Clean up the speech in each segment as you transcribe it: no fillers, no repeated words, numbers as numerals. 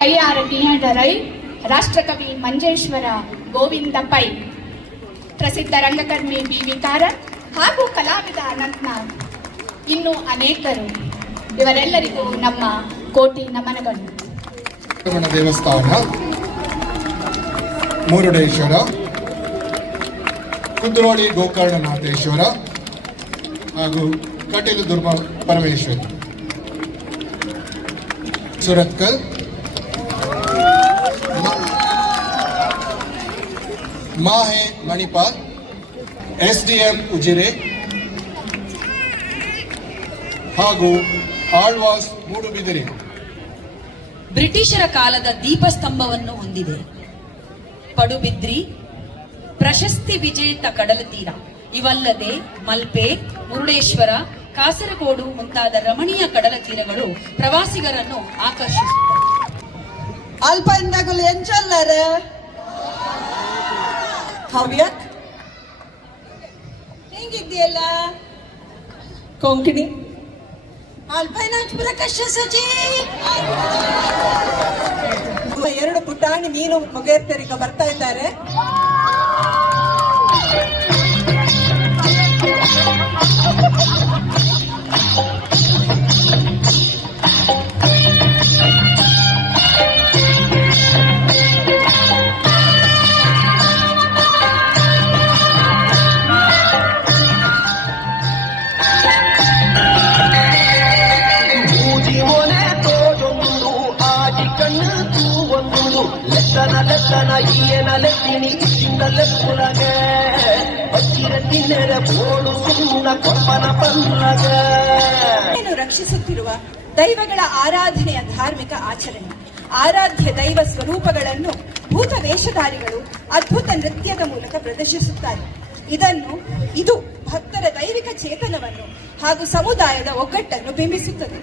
ಕೈಯಾರಟಿಯಡರೈ ರಾಷ್ಟ್ರಕವಿ ಮಂಜೇಶ್ವರ ಗೋವಿಂದ ಪೈ, ಪ್ರಸಿದ್ಧ ರಂಗಕರ್ಮಿ ಬಿ.ವಿ. ಕಾರಟ್ ಹಾಗೂ ಕಲಾವಿದ ಅನಂತನಾಗ್, ಇನ್ನೂ ಅನೇಕರು. ಇವರೆಲ್ಲರಿಗೂ ನಮ್ಮ ಕೋಟಿ ನಮನಗಳು. ದೇವಸ್ಥಾನ, ಮುರುಡೇಶ್ವರ, ಕುದ್ರೋಳಿ ಗೋಕರ್ಣನಾಥೇಶ್ವರ ಹಾಗೂ ಕಟೀಲು ದುರ್ಗ ಪರಮೇಶ್ವರಿ, ಸುರತ್ಕಲ್, ಮಾಹೆ ಮಣಿಪಾಲ್, ಎಸ್ಡಿಎಂ ಉಜಿರೆ ಹಾಗೂ ಆಳ್ವಾಸ್ ಮೂಡುಬಿದಿರೆ ಬ್ರಿಟಿಷರ ಕಾಲದ ದೀಪಸ್ತಂಭವನ್ನು ಹೊಂದಿದೆ. ಪಡುಬಿದ್ರಿ, ಪ್ರಶಸ್ತಿ ವಿಜೇತ ಕಡಲತೀರ ಇವಲ್ಲದೆ ಮಲ್ಪೆ, ಮುರುಡೇಶ್ವರ, ಕಾಸರಗೋಡು ಮುಂತಾದ ರಮಣೀಯ ಕಡಲ ತೀರಗಳು ಪ್ರವಾಸಿಗರನ್ನು ಆಕರ್ಷಿಸುತ್ತವೆ. ಅಲ್ಪಂದಗುಲು ಎಂಚಲ್ಲರ ಹವ್ಯಕ್ ಹೆಂಗಿದ್ಯಲ್ಲ ಕೊಂಕಣಿ ಅಲ್ಪೈನಾಜ್ಪುರ ಕಷ್ಟ ಸಜಿ ಎರಡು ಪುಟಾಣಿ ನೀನು ಮೊಗೇರ್ತರಿಗ ಬರ್ತಾ ಇದ್ದಾರೆ. ಲೆಕ್ಕನ ಈಯನ ಲೆಕ್ಕಿನಿ ಇಂದ ಲೆಕ್ಕುಲಗೆ ಬಚ್ಚಿರ ತಿನ್ನರ ಬೋಡು ಸುಣ್ಣ ಕೊಪ್ಪನ ಪಲ್ಲಗ. ರಕ್ಷಿಸುತ್ತಿರುವ ದೈವಗಳ ಆರಾಧನೆಯ ಧಾರ್ಮಿಕ ಆಚರಣೆ. ಆರಾಧ್ಯ ದೈವ ಸ್ವರೂಪಗಳನ್ನು ಭೂತ ವೇಷಧಾರಿಗಳು ಅದ್ಭುತ ನೃತ್ಯದ ಮೂಲಕ ಪ್ರದರ್ಶಿಸುತ್ತಾರೆ. ಇದು ಭಕ್ತರ ದೈವಿಕ ಚೇತನವನ್ನು ಹಾಗೂ ಸಮುದಾಯದ ಒಗ್ಗಟ್ಟನ್ನು ಬಿಂಬಿಸುತ್ತದೆ.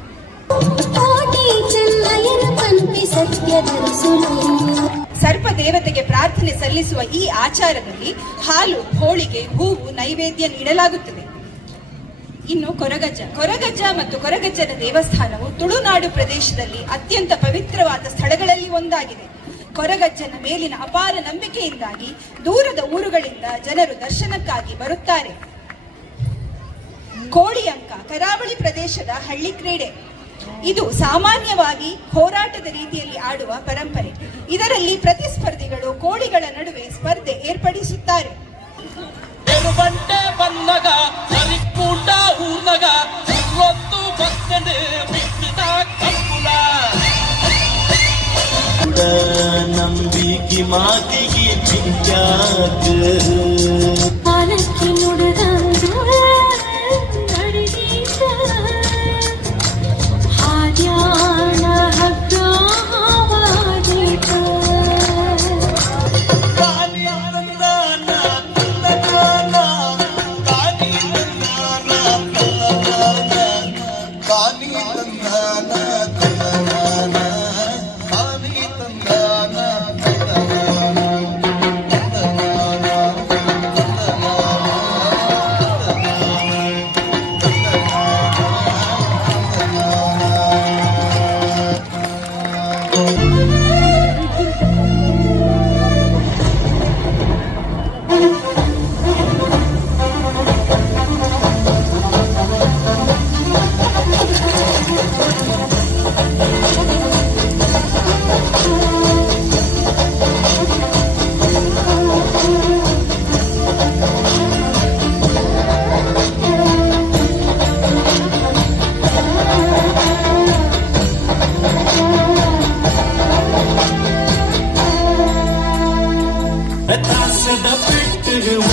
ಸರ್ಪ ದೇವತೆಗೆ ಪ್ರಾರ್ಥನೆ ಸಲ್ಲಿಸುವ ಈ ಆಚಾರದಲ್ಲಿ ಹಾಲು, ಹೋಳಿಗೆ, ಹೂವು ನೈವೇದ್ಯ ನೀಡಲಾಗುತ್ತದೆ. ಇನ್ನು ಕೊರಗಜ್ಜ ಮತ್ತು ಕೊರಗಜ್ಜನ ದೇವಸ್ಥಾನವು ತುಳುನಾಡು ಪ್ರದೇಶದಲ್ಲಿ ಅತ್ಯಂತ ಪವಿತ್ರವಾದ ಸ್ಥಳಗಳಲ್ಲಿ ಒಂದಾಗಿದೆ. ಕೊರಗಜ್ಜನ ಮೇಲಿನ ಅಪಾರ ನಂಬಿಕೆಯಿಂದಾಗಿ ದೂರದ ಊರುಗಳಿಂದ ಜನರು ದರ್ಶನಕ್ಕಾಗಿ ಬರುತ್ತಾರೆ. ಕೋಳಿಯಂಕ ಕರಾವಳಿ ಪ್ರದೇಶದ ಹಳ್ಳಿ ಕ್ರೀಡೆ. ಇದು ಸಾಮಾನ್ಯವಾಗಿ ಹೋರಾಟದ ರೀತಿಯಲ್ಲಿ ಆಡುವ ಪರಂಪರೆ. ಇದರಲ್ಲಿ ಪ್ರತಿಸ್ಪರ್ಧಿಗಳು ಕೋಳಿಗಳ ನಡುವೆ ಸ್ಪರ್ಧೆ ಏರ್ಪಡಿಸುತ್ತಾರೆ. ನಂಬಿಕೆ ಮಾತಿಗೆ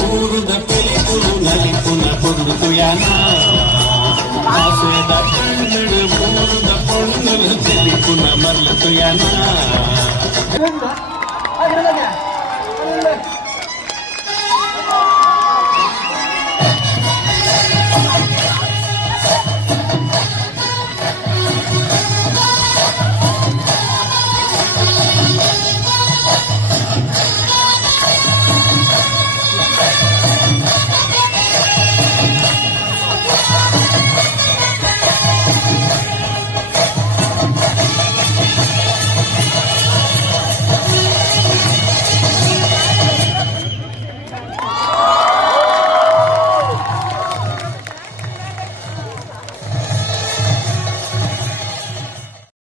ಊರುದ ಪೆಲಿಪುಲು ನಲಿಪುನ ಹೊಂದು ಯಾನ ಆಸೆದ ಕಣ್ಣು ಊರುದ ಪೊಣ್ಣು ತೆಲಿಪುನ ಮರ್ಲು ಯಾನ